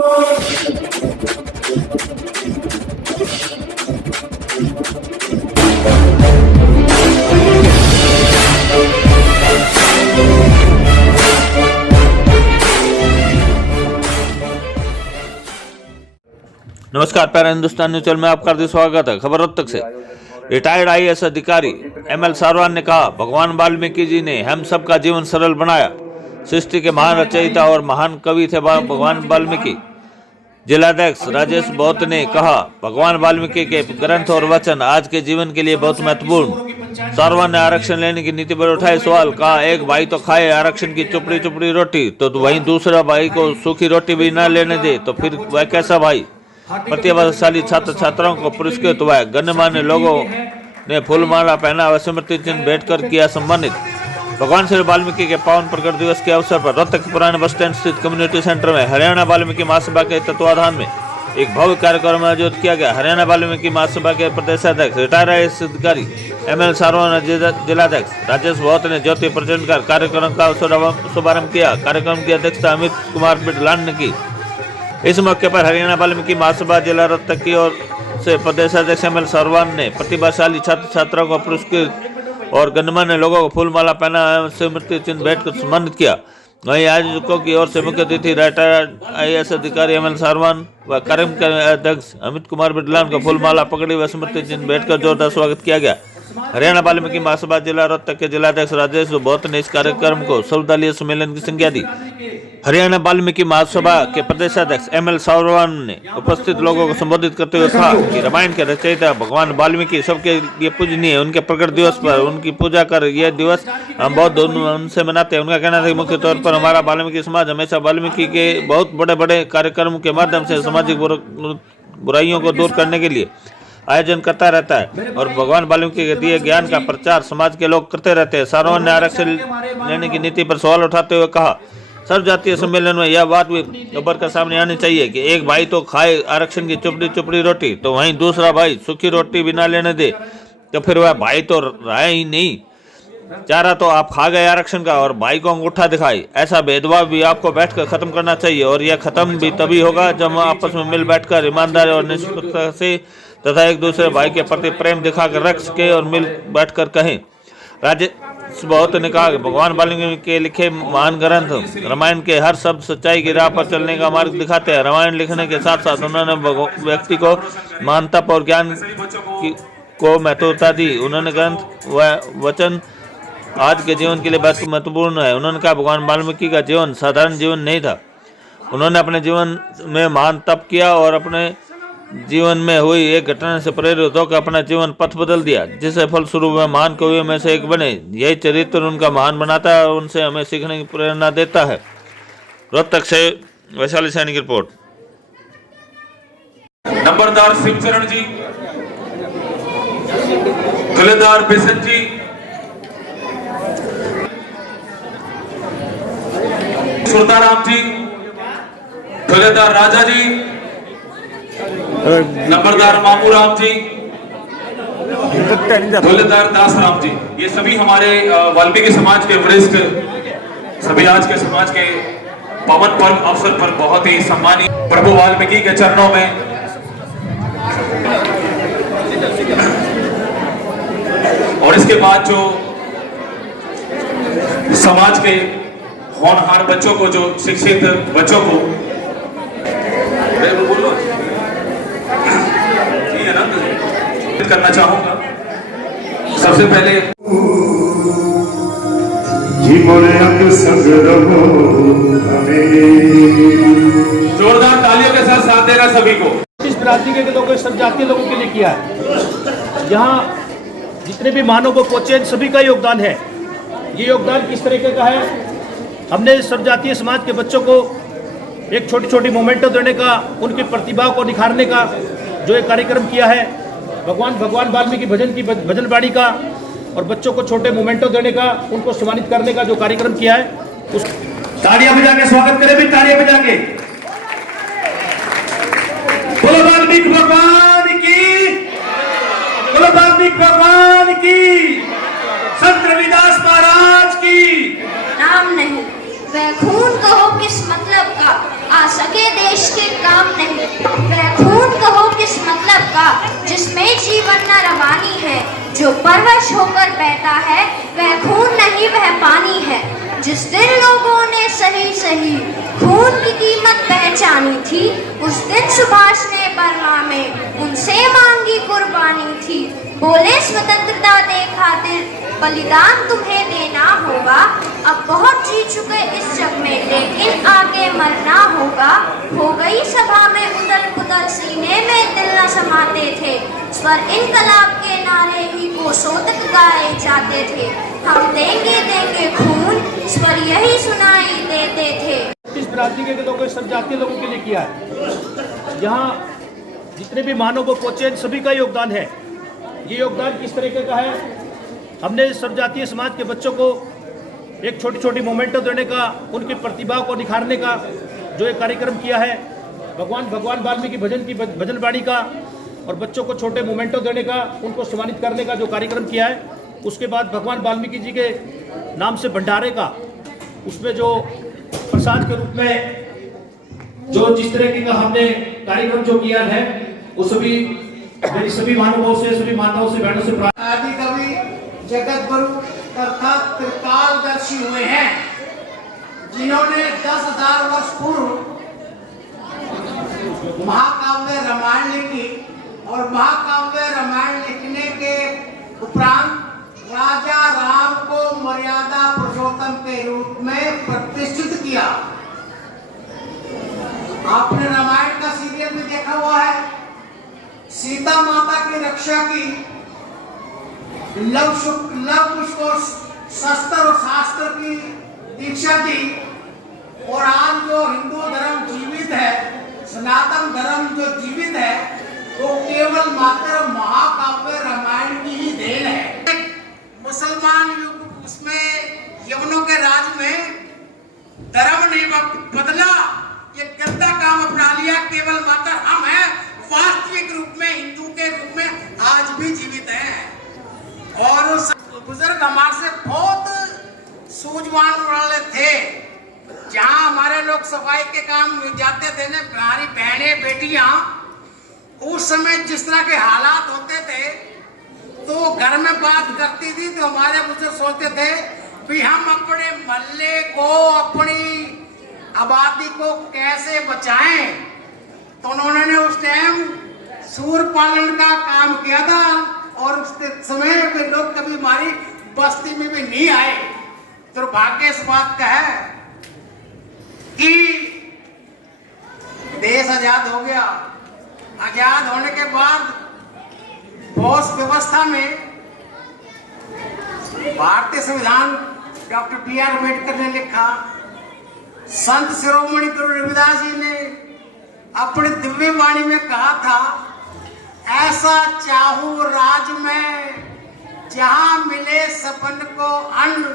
नमस्कार, प्यारा Hindustan news channel में आपका हार्दिक स्वागत है। खबर अब तक से रिटायर्ड आईएएस अधिकारी एमएल सारवान ने कहा, भगवान वाल्मीकि जी ने हम सबका जीवन सरल बनाया। सृष्टि के महान रचयिता और महान कवि थे भगवान वाल्मीकि। जिलाध्यक्ष राजेश बौत ने कहा, भगवान वाल्मीकि के ग्रंथ और वचन आज के जीवन के लिए बहुत महत्वपूर्ण। सारवान ने आरक्षण लेने की नीति पर उठाए सवाल। कहा, एक भाई तो खाए आरक्षण की चुपड़ी चुपड़ी रोटी, तो वहीं दूसरा भाई को सूखी रोटी भी न लेने दे, तो फिर वह कैसा भाई। प्रतिभाशाली छात्र छात्राओं को पुरस्कृत हुआ। गणमान्य लोगों ने फूलमाला पहना व स्मृति चिन्ह भेंट कर किया सम्मानित। भगवान श्री वाल्मीकि के पावन प्रकट दिवस के अवसर पर रोहतक के पुराने बस स्टैंड स्थित कम्युनिटी सेंटर में हरियाणा वाल्मीकि महासभा के तत्वाधान में एक भव्य कार्यक्रम आयोजित किया गया। हरियाणा वाल्मीकि महासभा के प्रदेशाध्यक्ष रिटायर्ड आईएएस अधिकारी एमएल सारवान, जिलाध्यक्ष राजेश बौत ने ज्योति प्रज्वलन कर कार्यक्रम का शुभारंभ किया। कार्यक्रम की अध्यक्षता अमित कुमार बिडलान ने की। इस मौके पर हरियाणा वाल्मीकि महासभा जिला रोहतक की ओर से प्रदेशाध्यक्ष एमएल सारवान ने प्रतिभाशाली छात्र छात्राओं को पुरस्कृत और गणमान्य लोगों को फूलमाला पहना एवं स्मृति चिन्ह भेंट कर सम्मानित किया। वहीं आयोजकों की ओर से मुख्य अतिथि रिटायर्ड आईएएस अधिकारी एमएल सारवान व कार्यक्रम के अध्यक्ष अमित कुमार बिडलान को फूलमाला पकड़ी व स्मृति चिन्ह भेंट कर जोरदार स्वागत किया गया। हरियाणा वाल्मीकि महासभा जिला रोहतक के जिलाध्यक्ष राजेश बौत ने इस कार्यक्रम को सर्वदलीय सम्मेलन की संज्ञा दी। हरियाणा वाल्मीकि महासभा के प्रदेशाध्यक्ष एमएल सारवान ने उपस्थित लोगों को संबोधित करते हुए कहा कि रामायण के रचयिता भगवान वाल्मीकि सबके लिए पूजनीय। उनके प्रकट दिवस पर उनकी पूजा कर यह दिवस हम बहुत उनसे मनाते हैं। उनका कहना था कि मुख्य तौर पर हमारा वाल्मीकि समाज हमेशा वाल्मीकि के बहुत बड़े बड़े कार्यक्रमों के माध्यम से सामाजिक बुराइयों को दूर करने के लिए आयोजन करता रहता है और भगवान वाल्मीकि के दिए ज्ञान का प्रचार समाज के लोग करते रहते हैं। सारवान ने आरक्षण लेने की नीति पर सवाल उठाते हुए कहा, सर्व जातीय सम्मेलन में यह बात भी उभर कर सामने आनी चाहिए कि एक भाई तो खाए आरक्षण की चुपड़ी चुपड़ी रोटी, तो वहीं दूसरा भाई सूखी रोटी भी ना लेने दे, तो फिर वह भाई तो रहा ही नहीं। चारा तो आप खा गए आरक्षण का और भाई को अंगूठा दिखाई। ऐसा भेदभाव भी आपको बैठकर खत्म करना चाहिए और यह खत्म भी तभी होगा जब हम आपस में मिल बैठकर ईमानदारी और निष्पक्षता से तथा एक दूसरे भाई के प्रति प्रेम दिखाकर रख सके और मिल बैठकर कहें। राजेश बौत ने कहा कि भगवान वाल्मीकि के लिखे महान ग्रंथ रामायण के हर शब्द सच्चाई की राह पर चलने का मार्ग दिखाते हैं। रामायण लिखने के साथ साथ उन्होंने व्यक्ति को महान तप और ज्ञान को महत्वता दी। उन्होंने ग्रंथ व वचन आज के जीवन के लिए बहुत महत्वपूर्ण है। उन्होंने कहा, भगवान वाल्मीकि का जीवन साधारण जीवन नहीं था। उन्होंने अपने जीवन में महान तप किया और अपने जीवन में हुई एक घटना से प्रेरित होकर अपना जीवन पथ बदल दिया, जिससे फलस्वरूप वह महान कवियों में से एक बने। यही चरित्र उनका महान बनाता है और उनसे हमें सीखने की प्रेरणा देता है। रोहतक से वैशाली सैनी की रिपोर्ट। नंबरदार शिवचरण जी, तुलेदार बिशन जी, सुरताराम जी, तुलेदार राजा जी, नंबरदार मामूराम जी, तुलेदार दासराम जी, ये सभी हमारे वाल्मीकि समाज के वरिष्ठ सभी आज के समाज के पावन पर्व अवसर पर बहुत ही सम्मानित प्रभु वाल्मीकि के चरणों में और इसके बाद जो समाज के होनहार बच्चों को, जो शिक्षित बच्चों को बोलो करना चाहूंगा। सबसे पहले जोरदार तालियों के साथ देना सभी को। इस बिरादरी के लोगों, सब जातीय लोगों के लिए किया है। यहाँ जितने भी महानुभाव पहुंचे सभी का योगदान है। ये योगदान किस तरीके का है, हमने सब जातीय समाज के बच्चों को एक छोटी छोटी मोमेंटो देने का, उनकी प्रतिभा को निखारने का जो एक कार्यक्रम किया है, भगवान वाल्मीकि भजन की भजनवाणी का और बच्चों को छोटे मोमेंटो देने का, उनको सम्मानित करने का जो कार्यक्रम किया है, उस तालियां बजा के स्वागत करें भी, तालियां बजा के। बोलो वाल्मीकि भगवान की, बोलो वाल्मीकि भगवान की, संत रविदास महाराज की। नाम नहीं वह खून कहो किस मतलब का, आ सके देश के जीवन न रवानी है। जो परवश होकर बहता है वह खून नहीं वह पानी है। जिस दिन लोगों ने सही सही खून की कीमत पहचानी थी, उस दिन सुभाष ने बर्मा में उनसे मांगी कुर्बानी थी। बोले स्वतंत्रता दे खातिर बलिदान तुम्हें देना होगा। अब बहुत जी चुके इस जग में लेकिन आगे मरना होगा। हो गई सभा में उथल पुथल, सीने में दिल न समाते थे। स्वर इनकलाब के नारे ही कोसों तक गाए जाते थे। हम देंगे देंगे खून, स्वर यही सुनाई देते थे। इस बिरादरी के लोगों, सब जातीय लोगों के लिए किया है। यहाँ जितने भी मानव पहुंचे सभी का योगदान है। ये योगदान किस तरीके का है? हमने सब जातीय समाज के बच्चों को एक छोटी छोटी मोमेंटो देने का, उनकी प्रतिभा को निखारने का जो एक कार्यक्रम किया है, भगवान वाल्मीकि भजन वाणी का, और बच्चों को छोटे मोमेंटो देने का, उनको सम्मानित करने का जो कार्यक्रम किया है। उसके बाद भगवान वाल्मीकि जी के नाम से भंडारे का, उसमें जो प्रसाद के रूप में जो जिस तरीके का हमने कार्यक्रम जो किया है, वो मेरी सभी महानुभावों से, सभी माताओं से, बहनों से आदि कवि जगत गुरु तथा त्रिकालदर्शी हुए हैं, जिन्होंने 10,000 वर्ष पूर्व महाकाव्य रामायण लिखी और महाकाव्य रामायण लिखने के उपरांत राजा राम को मर्यादा पुरुषोत्तम के रूप में प्रतिष्ठित किया। आपने रामायण का सीरियल भी देखा हुआ है। सीता माता की रक्षा की, लव कुश को शस्त्र और शास्त्र की दीक्षा दी, और आज जो हिंदू धर्म जीवित है, सनातन धर्म जो जीवित है, वो केवल मात्र महाकाव्य रामायण की ही देन है। मुसलमान युग उसमें यवनों के राज में धर्म ने बदला, ये गंदा काम अपना लिया। केवल मात्र हम हैं वास्तविक रूप में, हिंदू के रूप में आज भी जीवित हैं। और उस बुजुर्ग हमारे से बहुत सूझवान वाले थे। जहां हमारे लोग सफाई के काम जाते थे ना, हमारी बहनें बेटियां, उस समय जिस तरह के हालात होते थे, तो घर में बात करती थी तो हमारे बुजुर्ग सोचते थे कि हम अपने मोहल्ले को, अपनी आबादी को कैसे बचाएं। तो उन्होंने उस टाइम सूर पालन का काम किया था, और उस समय वे लोग कभी हमारी बस्ती में भी नहीं आए। दुर्भाग्य इस बात का है कि देश आजाद हो गया। आजाद होने के बाद बोस व्यवस्था में भारतीय संविधान डॉक्टर B.R. अम्बेडकर ने लिखा, संत शिरोमणि गुरु रविदास जी ने अपनी दिव्य वाणी में कहा था, ऐसा चाहूं राज में जहां मिले सबन को अन्न,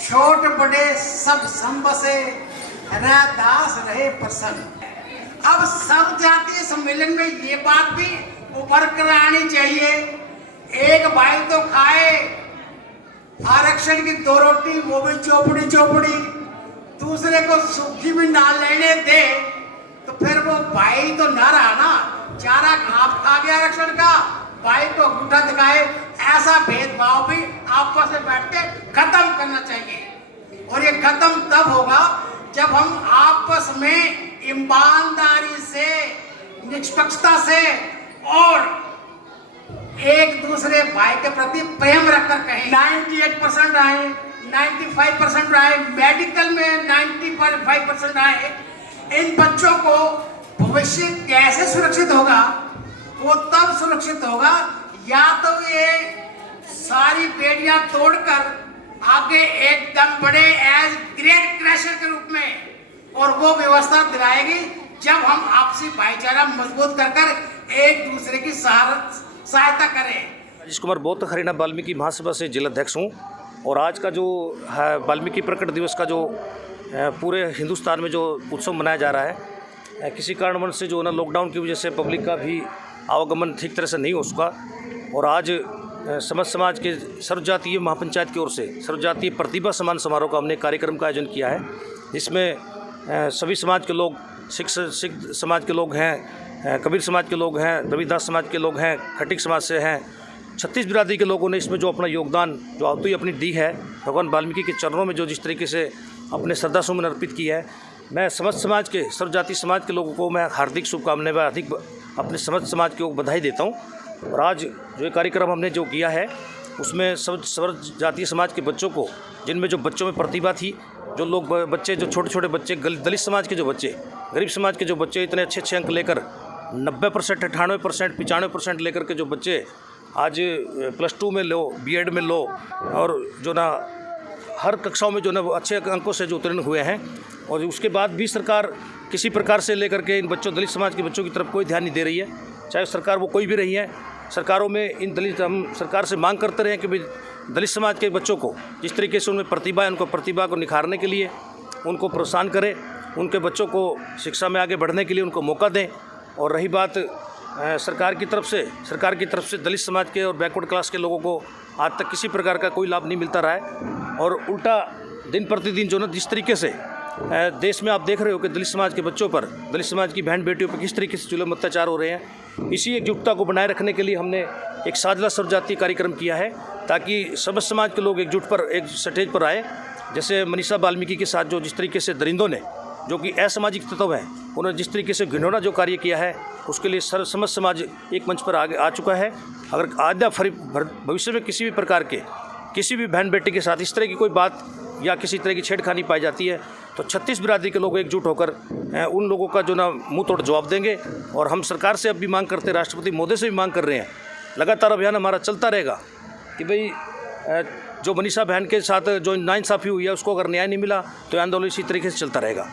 छोट बड़े सब संबसे, दास रहे प्रसन्न। अब सब जातीय सम्मेलन में ये बात भी उभर कर आनी चाहिए, एक भाई तो खाए आरक्षण की 2 रोटी, वो भी चौपड़ी चौपड़ी, दूसरे को सूखी भी ना लेने दे, तो फिर वो भाई तो ना रहा ना। चारा खा गया आरक्षण का, भाई को अंगूठा दिखाए, ऐसा भेदभाव भी आपस में बैठ के खत्म करना चाहिए। और ये खत्म तब होगा जब हम आपस में ईमानदारी से, निष्पक्षता से और एक दूसरे भाई के प्रति प्रेम रखकर कहें। 98% आए, 95% आए, मेडिकल में 95% आए। इन बच्चों को भविष्य कैसे सुरक्षित होगा? वो तब सुरक्षित होगा या तो ये सारी बेड़ियां तोड़कर आगे एकदम बड़े एज ग्रेट क्रैशर के रूप में, और वो व्यवस्था दिलाएगी जब हम आपसी भाईचारा मजबूत कर एक दूसरे की सहायता करें। राजेश कुमार बौद्ध हरियाणा वाल्मीकि महासभा से जिलाध्यक्ष हूँ, और आज का जो है वाल्मीकि प्रकट दिवस का जो पूरे हिंदुस्तान में जो उत्सव मनाया जा रहा है, किसी कारणवश से जो ना लॉकडाउन की वजह से पब्लिक का भी आवागमन ठीक तरह से नहीं हो सका, और आज समस्त समाज के सर्वजातीय महापंचायत की ओर से सर्वजातीय प्रतिभा सम्मान समारोह का हमने कार्यक्रम का आयोजन किया है, जिसमें सभी समाज के लोग, सिख समाज के लोग हैं, कबीर समाज के लोग हैं, रविदास समाज के लोग हैं, खटीक समाज से हैं, 36 बिरादरी के लोगों ने इसमें जो अपना योगदान जो आहुति अपनी दी है भगवान वाल्मीकि के चरणों में, जो जिस तरीके से अपने श्रद्धा सुमन अर्पित की है, मैं समस्त समाज के, सर्वजाति समाज के लोगों को मैं हार्दिक शुभकामनाएं व अधिक अपने समस्त समाज को बधाई देता हूँ। और आज जो ये कार्यक्रम हमने जो किया है उसमें सर्व जातीय समाज के बच्चों को, जिनमें जो बच्चों में प्रतिभा थी, जो लोग बच्चे, जो छोटे छोटे बच्चे, दलित समाज के जो बच्चे, गरीब समाज के जो बच्चे इतने अच्छे अच्छे अंक लेकर 90%, 98%, 95% लेकर के जो बच्चे आज +2 में लो, B.Ed में लो, और जो ना हर कक्षाओं में जो ना अच्छे अंकों से जो उत्तीर्ण हुए हैं, और उसके बाद भी सरकार किसी प्रकार से लेकर के इन बच्चों, दलित समाज के बच्चों की तरफ कोई ध्यान नहीं दे रही है। चाहे सरकार वो कोई भी रही है, सरकारों में इन दलित, हम सरकार से मांग करते रहे कि भाई दलित समाज के बच्चों को जिस तरीके से उनमें प्रतिभा है, उनको प्रतिभा को निखारने के लिए उनको प्रोत्साहन करें, उनके बच्चों को शिक्षा में आगे बढ़ने के लिए उनको मौका दें। और रही बात सरकार की तरफ से दलित समाज के और बैकवर्ड क्लास के लोगों को आज तक किसी प्रकार का कोई लाभ नहीं मिलता रहा है, और उल्टा दिन प्रतिदिन जो ना जिस तरीके से देश में आप देख रहे हो कि दलित समाज के बच्चों पर, दलित समाज की बहन बेटियों पर किस तरीके से जुल्म अत्याचार हो रहे हैं, इसी एकजुटता को बनाए रखने के लिए हमने एक साझा सर्वजातीय कार्यक्रम किया है, ताकि समस्त समाज के लोग एकजुट पर, एक स्टेज पर आए। जैसे मनीषा वाल्मीकि के साथ जो जिस तरीके से दरिंदों ने, जो कि असामाजिक तत्व हैं, उन्होंने जिस तरीके से घिनौना जो कार्य किया है, उसके लिए समस्त समाज एक मंच पर आगे आ चुका है। अगर आद्या भविष्य में किसी भी प्रकार के, किसी भी बहन बेटी के साथ इस तरह की कोई बात या किसी तरह की छेड़खानी पाई जाती है, तो 36 बिरादरी के लोग एकजुट होकर उन लोगों का जो ना मुंह तोड़ जवाब देंगे। और हम सरकार से अब भी मांग करते, राष्ट्रपति महोदय से भी मांग कर रहे हैं, लगातार अभियान हमारा चलता रहेगा कि भाई जो मनीषा बहन के साथ जो नाइंसाफ़ी हुई है, उसको अगर न्याय नहीं मिला तो आंदोलन इसी तरीके से चलता रहेगा।